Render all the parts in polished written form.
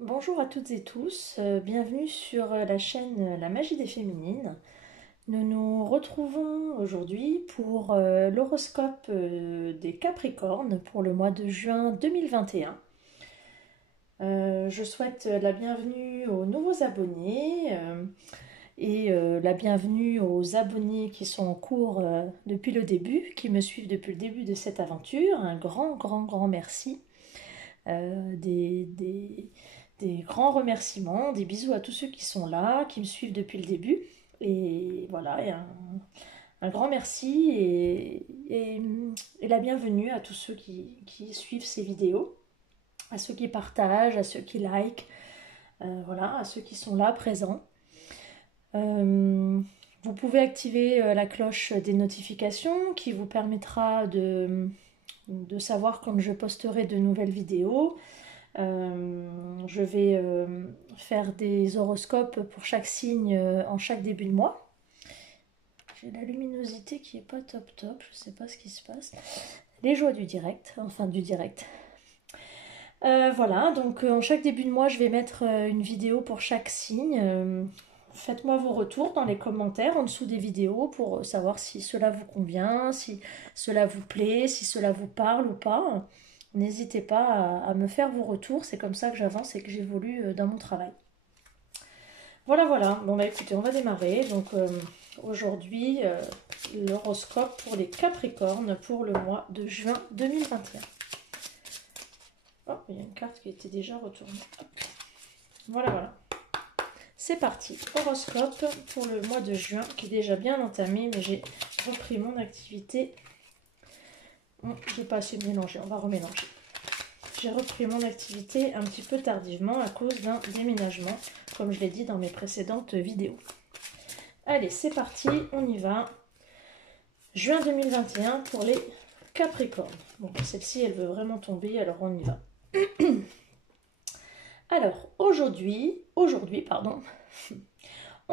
Bonjour à toutes et tous, bienvenue sur la chaîne La Magie des Féminines. Nous nous retrouvons aujourd'hui pour l'horoscope des Capricornes pour le mois de juin 2021. Je souhaite la bienvenue aux nouveaux abonnés et la bienvenue aux abonnés qui sont en cours depuis le début, qui me suivent depuis le début de cette aventure. Un grand merci. Des grands remerciements, des bisous à tous ceux qui sont là, qui me suivent depuis le début. Et voilà, et un grand merci et la bienvenue à tous ceux qui suivent ces vidéos, à ceux qui partagent, à ceux qui likent, voilà, à ceux qui sont là présents. Vous pouvez activer la cloche des notifications qui vous permettra de savoir quand je posterai de nouvelles vidéos. Je vais faire des horoscopes pour chaque signe en chaque début de mois. J'ai la luminosité qui est pas top, je sais pas ce qui se passe. Les joies du direct, enfin du direct. Voilà, donc en chaque début de mois, je vais mettre une vidéo pour chaque signe. Faites-moi vos retours dans les commentaires en dessous des vidéos pour savoir si cela vous convient, si cela vous plaît, si cela vous parle ou pas. N'hésitez pas à me faire vos retours, c'est comme ça que j'avance et que j'évolue dans mon travail. Voilà. Bon bah écoutez, on va démarrer. Donc aujourd'hui, l'horoscope pour les Capricornes pour le mois de juin 2021. Oh, il y a une carte qui était déjà retournée. Hop. Voilà. C'est parti. Horoscope pour le mois de juin qui est déjà bien entamé, mais j'ai repris mon activité. J'ai pas assez mélangé, on va remélanger. J'ai repris mon activité un petit peu tardivement à cause d'un déménagement, comme je l'ai dit dans mes précédentes vidéos. Allez, c'est parti, on y va. Juin 2021 pour les Capricornes. Bon, celle-ci, elle veut vraiment tomber, alors on y va. Alors, aujourd'hui, on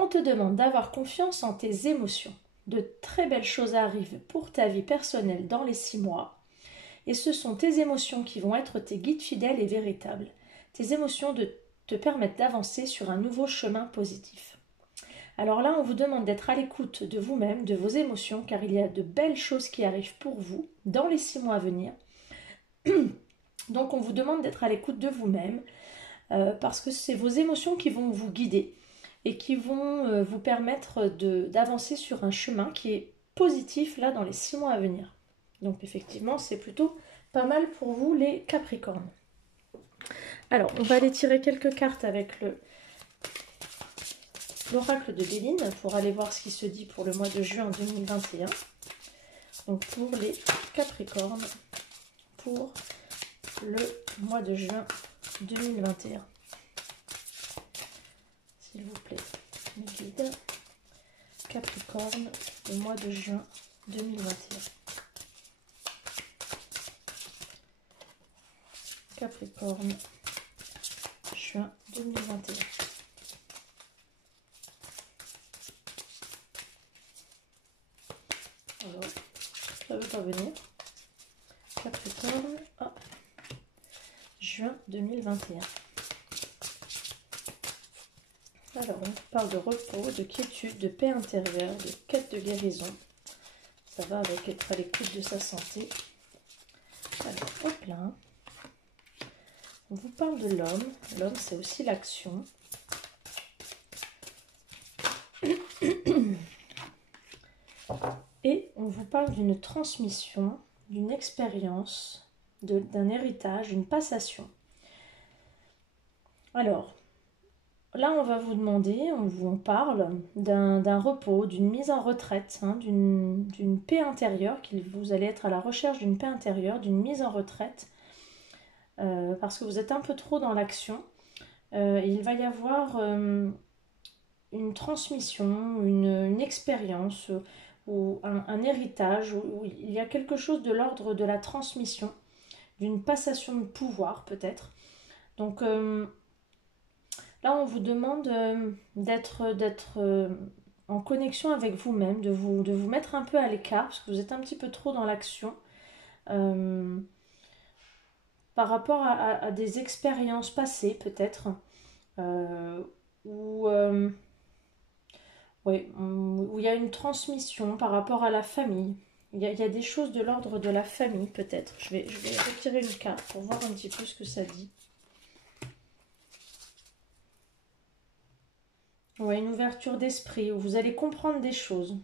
te demande d'avoir confiance en tes émotions. De très belles choses arrivent pour ta vie personnelle dans les 6 mois. Et ce sont tes émotions qui vont être tes guides fidèles et véritables. Tes émotions te permettent d'avancer sur un nouveau chemin positif. Alors là, on vous demande d'être à l'écoute de vous-même, de vos émotions, car il y a de belles choses qui arrivent pour vous dans les 6 mois à venir. Donc on vous demande d'être à l'écoute de vous-même, parce que c'est vos émotions qui vont vous guider et qui vont vous permettre d'avancer sur un chemin qui est positif là dans les 6 mois à venir. Donc effectivement, c'est plutôt pas mal pour vous les Capricornes. Alors, on va aller tirer quelques cartes avec l'oracle de Béline pour aller voir ce qui se dit pour le mois de juin 2021. Donc pour les Capricornes, pour le mois de juin 2021. S'il vous plaît, mes guides. Capricorne, le mois de juin 2021. Capricorne, juin 2021. Alors, ça ne veut pas venir. Capricorne, juin 2021. Alors, on parle de repos, de quiétude, de paix intérieure, de quête de guérison. Ça va avec être à l'écoute de sa santé. Alors, hop là. On vous parle de l'homme. L'homme, c'est aussi l'action. Et on vous parle d'une transmission, d'une expérience, d'un héritage, d'une passation. Alors, là, on va vous demander, on parle d'un repos, d'une mise en retraite, d'une paix intérieure, vous allez être à la recherche d'une paix intérieure, d'une mise en retraite, parce que vous êtes un peu trop dans l'action. Il va y avoir une transmission, une expérience ou un héritage, où il y a quelque chose de l'ordre de la transmission, d'une passation de pouvoir peut-être. Donc là, on vous demande d'être en connexion avec vous-même, de vous mettre un peu à l'écart, parce que vous êtes un petit peu trop dans l'action. par rapport à des expériences passées peut-être, ou oui, où il y a une transmission par rapport à la famille. Il y a des choses de l'ordre de la famille peut-être. Je vais retirer une carte pour voir un petit peu ce que ça dit. Oui, une ouverture d'esprit où vous allez comprendre des choses.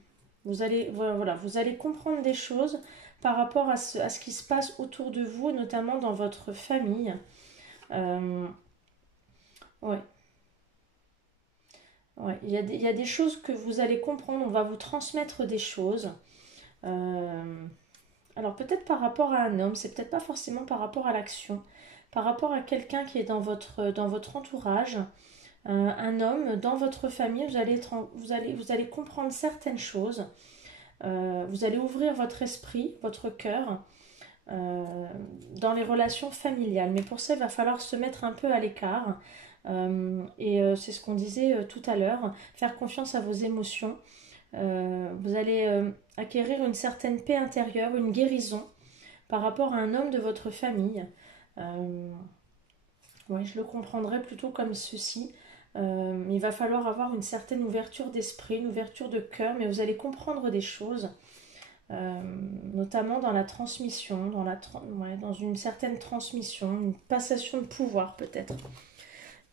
Vous allez, voilà, vous allez comprendre des choses par rapport à ce qui se passe autour de vous, notamment dans votre famille. Ouais. Ouais. Il y a des choses que vous allez comprendre. On va vous transmettre des choses. Alors peut-être par rapport à un homme, c'est peut-être pas forcément par rapport à l'action. Par rapport à quelqu'un qui est dans votre entourage. Un homme dans votre famille, vous allez comprendre certaines choses. Vous allez ouvrir votre esprit, votre cœur dans les relations familiales. Mais pour ça, il va falloir se mettre un peu à l'écart. C'est ce qu'on disait tout à l'heure, faire confiance à vos émotions. Vous allez acquérir une certaine paix intérieure, une guérison par rapport à un homme de votre famille. Ouais, je le comprendrais plutôt comme ceci. Il va falloir avoir une certaine ouverture d'esprit, une ouverture de cœur, mais vous allez comprendre des choses, notamment dans la transmission, dans une certaine transmission, une passation de pouvoir peut-être.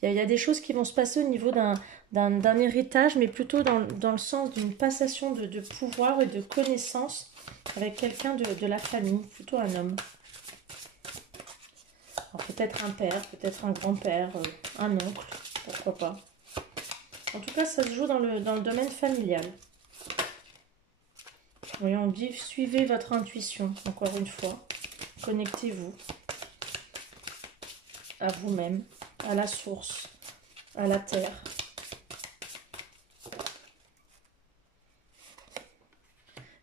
Il y a des choses qui vont se passer au niveau d'un héritage, mais plutôt dans le sens d'une passation de pouvoir et de connaissance avec quelqu'un de la famille, plutôt un homme. Alors peut-être un père, peut-être un grand-père, un oncle, pourquoi pas. En tout cas, ça se joue dans le domaine familial. Oui, on dit suivez votre intuition, encore une fois. Connectez-vous à vous-même, à la source, à la terre.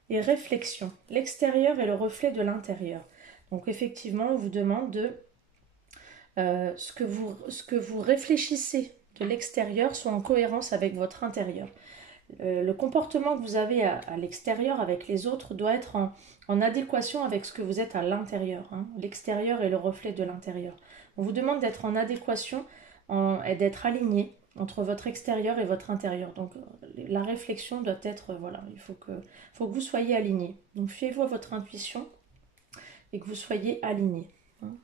Et réflexion. L'extérieur est le reflet de l'intérieur. Donc effectivement, on vous demande de ce que vous réfléchissez de l'extérieur soit en cohérence avec votre intérieur. Le comportement que vous avez à l'extérieur avec les autres doit être en adéquation avec ce que vous êtes à l'intérieur. Hein. L'extérieur est le reflet de l'intérieur. On vous demande d'être en adéquation et d'être aligné entre votre extérieur et votre intérieur. Donc la réflexion doit être, voilà, il faut que vous soyez aligné. Donc fiez-vous à votre intuition et que vous soyez aligné. Hein.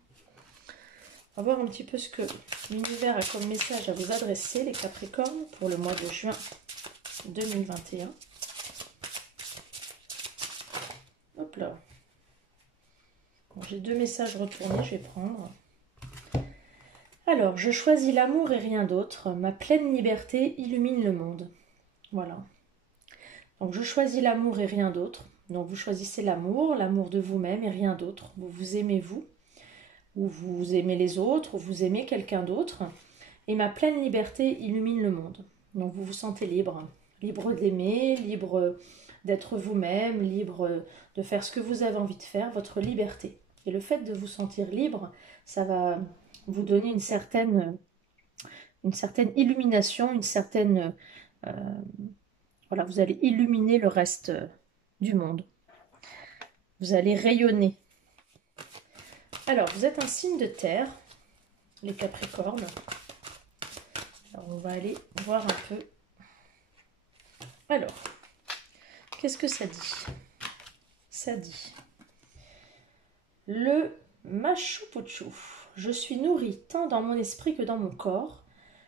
On va voir un petit peu ce que l'univers a comme message à vous adresser, les Capricornes, pour le mois de juin 2021. Hop là. Bon, j'ai 2 messages retournés, je vais prendre. Alors, je choisis l'amour et rien d'autre. Ma pleine liberté illumine le monde. Voilà. Donc, je choisis l'amour et rien d'autre. Donc, vous choisissez l'amour de vous-même et rien d'autre. Vous vous aimez vous, ou vous aimez les autres, ou vous aimez quelqu'un d'autre. Et ma pleine liberté illumine le monde. Donc, vous vous sentez libre. Libre d'aimer, libre d'être vous-même, libre de faire ce que vous avez envie de faire, votre liberté. Et le fait de vous sentir libre, ça va vous donner une certaine illumination, une certaine... voilà, vous allez illuminer le reste du monde. Vous allez rayonner. Alors, vous êtes un signe de terre, les Capricornes. Alors, on va aller voir un peu. Alors, qu'est-ce que ça dit? Ça dit le Machu Picchu. Je suis nourrie tant dans mon esprit que dans mon corps.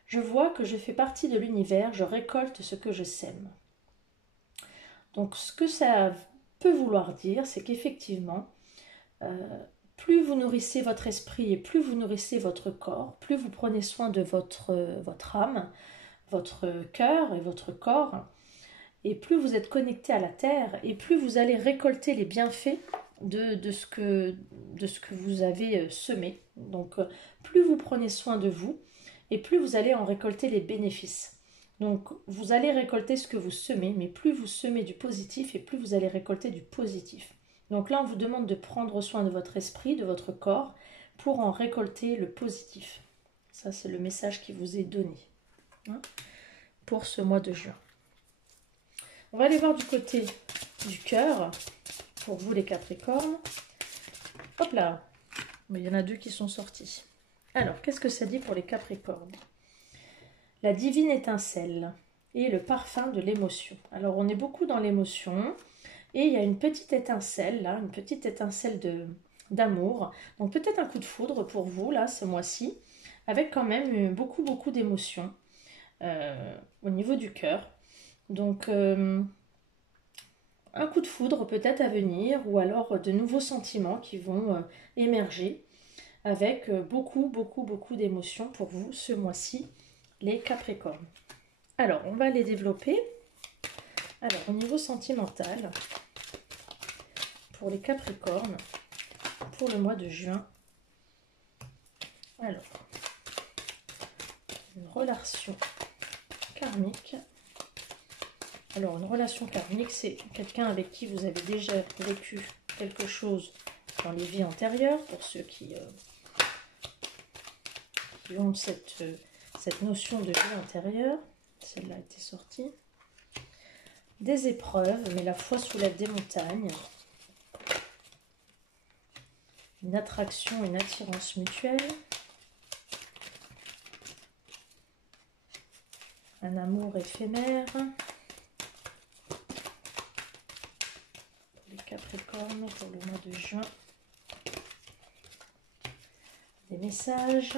Je vois que je fais partie de l'univers. Je récolte ce que je sème. Donc, ce que ça peut vouloir dire, c'est qu'effectivement, plus vous nourrissez votre esprit et plus vous nourrissez votre corps, plus vous prenez soin de votre âme, votre cœur et votre corps, et plus vous êtes connecté à la terre, et plus vous allez récolter les bienfaits de ce que vous avez semé. Donc, plus vous prenez soin de vous, et plus vous allez en récolter les bénéfices. Donc, vous allez récolter ce que vous semez, mais plus vous semez du positif, et plus vous allez récolter du positif. Donc là, on vous demande de prendre soin de votre esprit, de votre corps, pour en récolter le positif. Ça, c'est le message qui vous est donné pour ce mois de juin. On va aller voir du côté du cœur, pour vous les Capricornes. Hop là. Mais il y en a deux qui sont sortis. Alors, qu'est-ce que ça dit pour les Capricornes? La divine étincelle et le parfum de l'émotion. Alors, on est beaucoup dans l'émotion et il y a une petite étincelle, là, une petite étincelle d'amour. Donc, peut-être un coup de foudre pour vous, là, ce mois-ci, avec quand même beaucoup d'émotions au niveau du cœur. Donc, un coup de foudre peut-être à venir ou alors de nouveaux sentiments qui vont émerger avec beaucoup d'émotions pour vous ce mois-ci, les Capricornes. Alors, on va les développer. Alors, au niveau sentimental, pour les Capricornes, pour le mois de juin, alors, une relation karmique. Alors, une relation karmique, c'est quelqu'un avec qui vous avez déjà vécu quelque chose dans les vies antérieures, pour ceux qui ont cette notion de vie antérieure. Celle-là a été sortie. Des épreuves, mais la foi soulève des montagnes. Une attraction, une attirance mutuelle. Un amour éphémère. Capricorne pour le mois de juin. Des messages.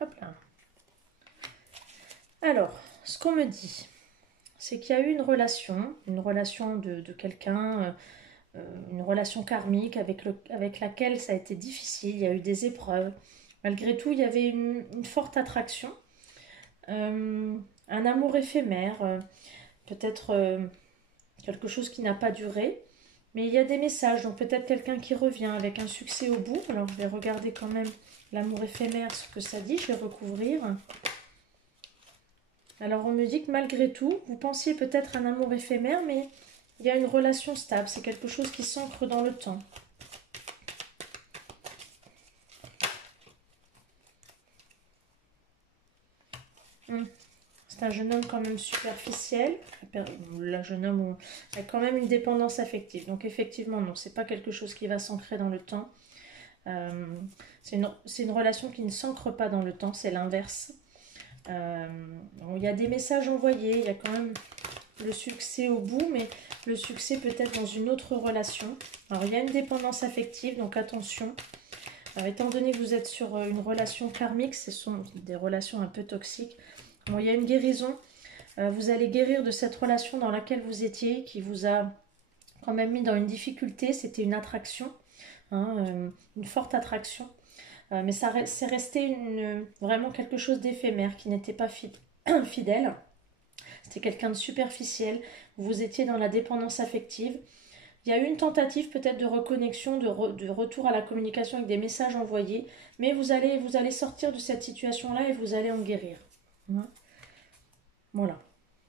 Hop là. Alors, ce qu'on me dit, c'est qu'il y a eu une relation de quelqu'un, une relation karmique avec laquelle ça a été difficile, il y a eu des épreuves. Malgré tout, il y avait une forte attraction. Un amour éphémère, peut-être quelque chose qui n'a pas duré, mais il y a des messages, donc peut-être quelqu'un qui revient avec un succès au bout. Alors je vais regarder quand même l'amour éphémère, ce que ça dit, je vais recouvrir. Alors on me dit que malgré tout, vous pensiez peut-être un amour éphémère, mais il y a une relation stable, c'est quelque chose qui s'ancre dans le temps. C'est un jeune homme quand même superficiel. Le jeune homme a quand même une dépendance affective. Donc effectivement, non, c'est pas quelque chose qui va s'ancrer dans le temps. C'est une relation qui ne s'ancre pas dans le temps, c'est l'inverse. Il y a des messages envoyés, il y a quand même le succès au bout, mais le succès peut-être dans une autre relation. Alors il y a une dépendance affective, donc attention. Alors, étant donné que vous êtes sur une relation karmique, ce sont des relations un peu toxiques. Bon, il y a une guérison. Vous allez guérir de cette relation dans laquelle vous étiez, qui vous a quand même mis dans une difficulté. C'était une attraction, hein, une forte attraction. Mais c'est resté vraiment quelque chose d'éphémère, qui n'était pas fidèle. C'était quelqu'un de superficiel. Vous étiez dans la dépendance affective. Il y a eu une tentative peut-être de reconnexion, de retour à la communication avec des messages envoyés. Mais vous allez sortir de cette situation-là et vous allez en guérir. Voilà.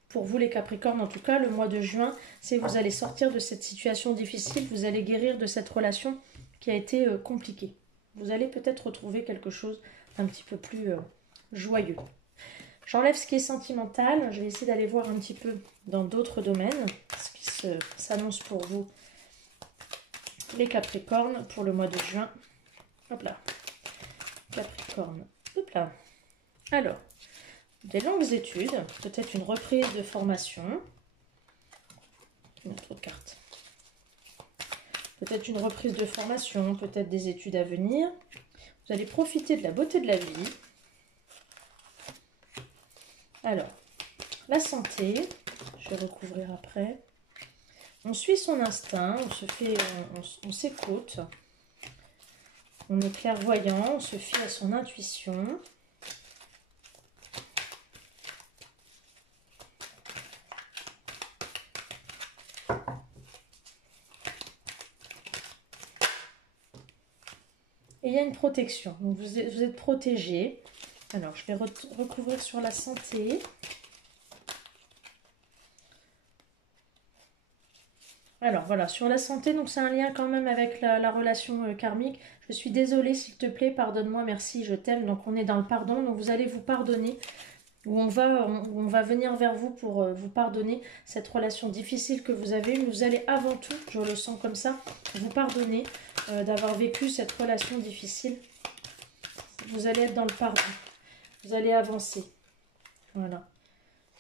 Pour vous les Capricornes, en tout cas, le mois de juin, c'est vous allez sortir de cette situation difficile, vous allez guérir de cette relation qui a été compliquée. Vous allez peut-être retrouver quelque chose un petit peu plus joyeux. J'enlève ce qui est sentimental, je vais essayer d'aller voir un petit peu dans d'autres domaines, ce qui s'annonce pour vous, les Capricornes, pour le mois de juin. Hop là. Capricorne. Hop là. Alors, des longues études, peut-être une reprise de formation. Une autre carte. Peut-être une reprise de formation, peut-être des études à venir. Vous allez profiter de la beauté de la vie. Alors, la santé, je vais recouvrir après. On suit son instinct, on s'écoute. On est clairvoyant, on se fie à son intuition. Et il y a une protection, donc vous êtes protégé. Alors, je vais recouvrir sur la santé. Alors, voilà, sur la santé, donc c'est un lien quand même avec la relation karmique. Je suis désolée, s'il te plaît, pardonne-moi, merci, je t'aime. Donc, on est dans le pardon, donc vous allez vous pardonner où on va venir vers vous pour vous pardonner cette relation difficile que vous avez eue. Vous allez avant tout, je le sens comme ça, vous pardonner d'avoir vécu cette relation difficile. Vous allez être dans le pardon. Vous allez avancer. Voilà.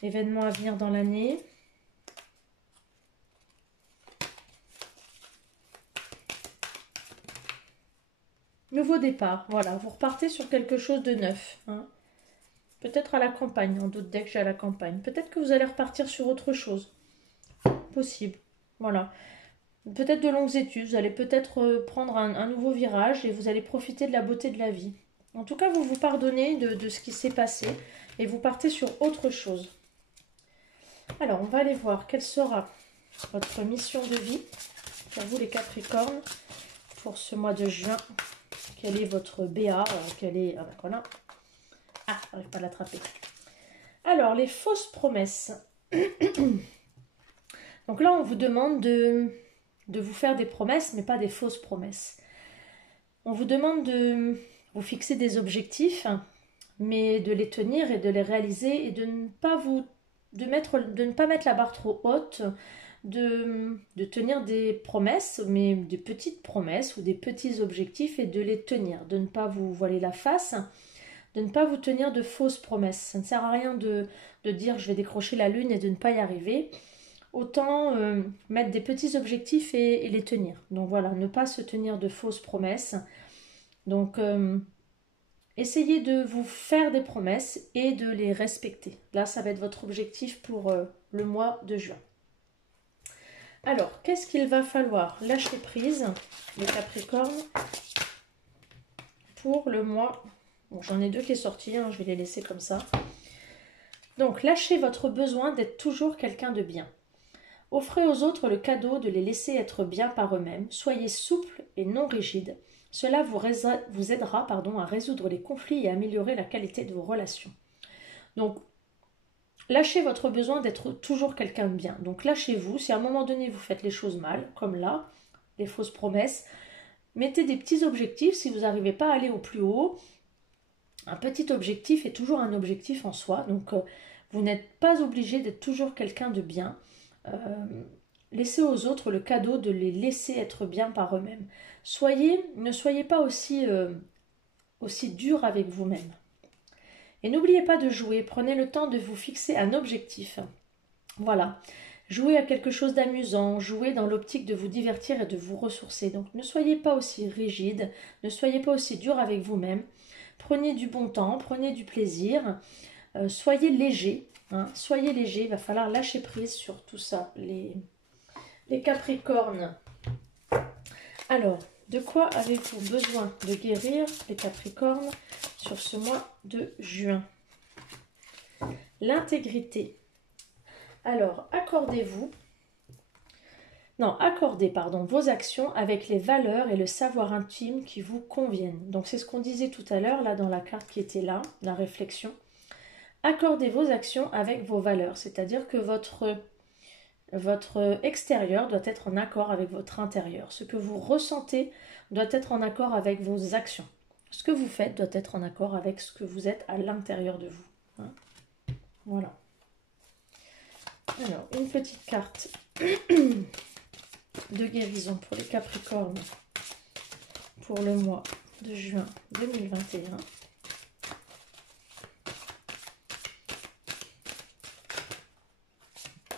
Événement à venir dans l'année. Nouveau départ. Voilà. Vous repartez sur quelque chose de neuf. Hein. Peut-être à la campagne. En d'autres decks, j'ai à la campagne. Peut-être que vous allez repartir sur autre chose. Possible. Voilà. Peut-être de longues études. Vous allez peut-être prendre un nouveau virage et vous allez profiter de la beauté de la vie. En tout cas, vous vous pardonnez de ce qui s'est passé et vous partez sur autre chose. Alors, on va aller voir quelle sera votre mission de vie pour vous les Capricornes pour ce mois de juin. Quel est votre BA? Quel est... Ah, ben voilà. Ah, j'arrive pas à l'attraper. Alors, les fausses promesses. Donc là, on vous demande de vous faire des promesses, mais pas des fausses promesses. On vous demande de vous fixer des objectifs, mais de les tenir et de les réaliser et de ne pas mettre la barre trop haute, de tenir des promesses, mais des petites promesses ou des petits objectifs et de les tenir, de ne pas vous voiler la face, de ne pas vous tenir de fausses promesses. Ça ne sert à rien de dire je vais décrocher la lune et de ne pas y arriver. Autant mettre des petits objectifs et les tenir. Donc voilà, ne pas se tenir de fausses promesses. Donc essayez de vous faire des promesses et de les respecter. Là, ça va être votre objectif pour le mois de juin. Alors, qu'est-ce qu'il va falloir lâcher prise, les Capricornes, pour le mois... Bon, j'en ai deux qui est sorti, hein, je vais les laisser comme ça. Donc, lâchez votre besoin d'être toujours quelqu'un de bien. Offrez aux autres le cadeau de les laisser être bien par eux-mêmes. Soyez souple et non rigide. Cela vous aidera à résoudre les conflits et à améliorer la qualité de vos relations. Donc, lâchez votre besoin d'être toujours quelqu'un de bien. Donc, lâchez-vous. Si à un moment donné, vous faites les choses mal, comme là, les fausses promesses, mettez des petits objectifs si vous n'arrivez pas à aller au plus haut. Un petit objectif est toujours un objectif en soi. Donc, vous n'êtes pas obligé d'être toujours quelqu'un de bien. Laissez aux autres le cadeau de les laisser être bien par eux-mêmes. Ne soyez pas aussi dur avec vous-même. Et n'oubliez pas de jouer. Prenez le temps de vous fixer un objectif. Voilà. Jouez à quelque chose d'amusant. Jouez dans l'optique de vous divertir et de vous ressourcer. Donc ne soyez pas aussi rigide. Ne soyez pas aussi dur avec vous-même. Prenez du bon temps. Prenez du plaisir. Soyez léger. Hein, soyez léger. Il va falloir lâcher prise sur tout ça. Les Capricornes. Alors, de quoi avez-vous besoin de guérir, les Capricornes, sur ce mois de juin? L'intégrité. Alors, accordez vos actions avec les valeurs et le savoir intime qui vous conviennent. Donc, c'est ce qu'on disait tout à l'heure, là, dans la carte qui était là, la réflexion. Accordez vos actions avec vos valeurs, c'est-à-dire que votre extérieur doit être en accord avec votre intérieur. Ce que vous ressentez doit être en accord avec vos actions. Ce que vous faites doit être en accord avec ce que vous êtes à l'intérieur de vous. Hein, voilà. Alors, une petite carte de guérison pour les Capricornes pour le mois de juin 2021.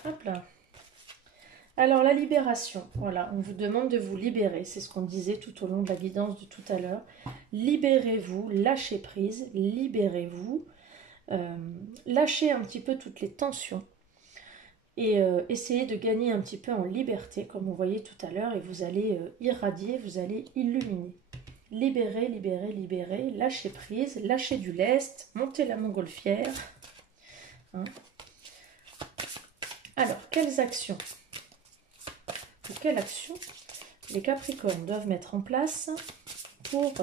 Hop là. Alors, la libération, voilà, on vous demande de vous libérer, c'est ce qu'on disait tout au long de la guidance de tout à l'heure. Libérez-vous, lâchez prise, libérez-vous, lâchez un petit peu toutes les tensions et essayez de gagner un petit peu en liberté, comme on voyait tout à l'heure, et vous allez irradier, vous allez illuminer. Libérez, libérez, libérez, lâchez prise, lâchez du lest, montez la montgolfière. Hein. Alors, quelles actions les Capricornes doivent mettre en place pour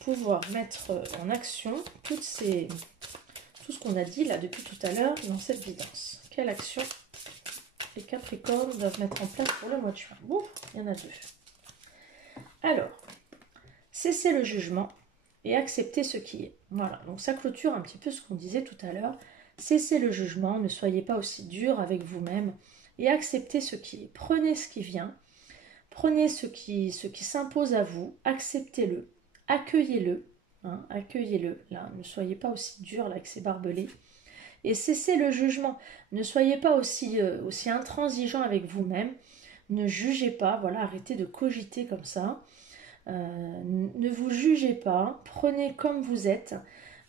pouvoir mettre en action tout ce qu'on a dit là depuis tout à l'heure dans cette guidance? Quelle action les Capricornes doivent mettre en place pour le mois de juin? Il y en a deux. Alors, cessez le jugement, et accepter ce qui est. Voilà, donc ça clôture un petit peu ce qu'on disait tout à l'heure. Cessez le jugement, ne soyez pas aussi dur avec vous-même et acceptez ce qui est. Prenez ce qui vient, prenez ce qui s'impose à vous, acceptez-le, accueillez-le, hein, accueillez-le. Là, ne soyez pas aussi dur là, avec ces barbelés. Et cessez le jugement. Ne soyez pas aussi intransigeant avec vous-même. Ne jugez pas, voilà, arrêtez de cogiter comme ça. Ne vous jugez pas, prenez comme vous êtes.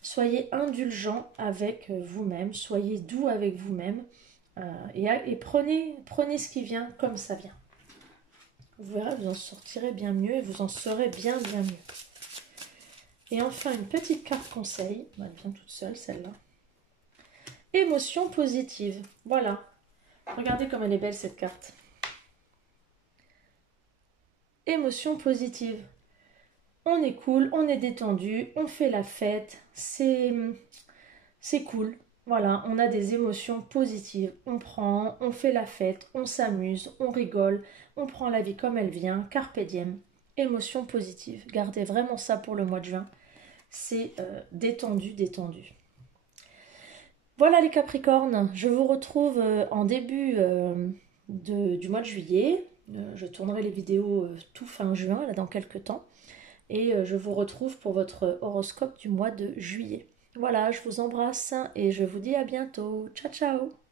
Soyez indulgent avec vous-même, soyez doux avec vous-même et prenez ce qui vient comme ça vient. Vous verrez, vous en sortirez bien mieux et vous en serez bien mieux. Et enfin, une petite carte conseil. Elle vient toute seule, celle-là. Émotion positive. Voilà. Regardez comme elle est belle, cette carte. Émotion positive. On est cool, on est détendu, on fait la fête. C'est cool. Voilà, on a des émotions positives. On fait la fête, on s'amuse, on rigole, on prend la vie comme elle vient. Carpe diem. Émotion positive. Gardez vraiment ça pour le mois de juin. C'est détendu. Voilà les Capricornes, je vous retrouve en début du mois de juillet. Je tournerai les vidéos tout fin juin, là dans quelques temps. Et je vous retrouve pour votre horoscope du mois de juillet. Voilà, je vous embrasse et je vous dis à bientôt. Ciao, ciao!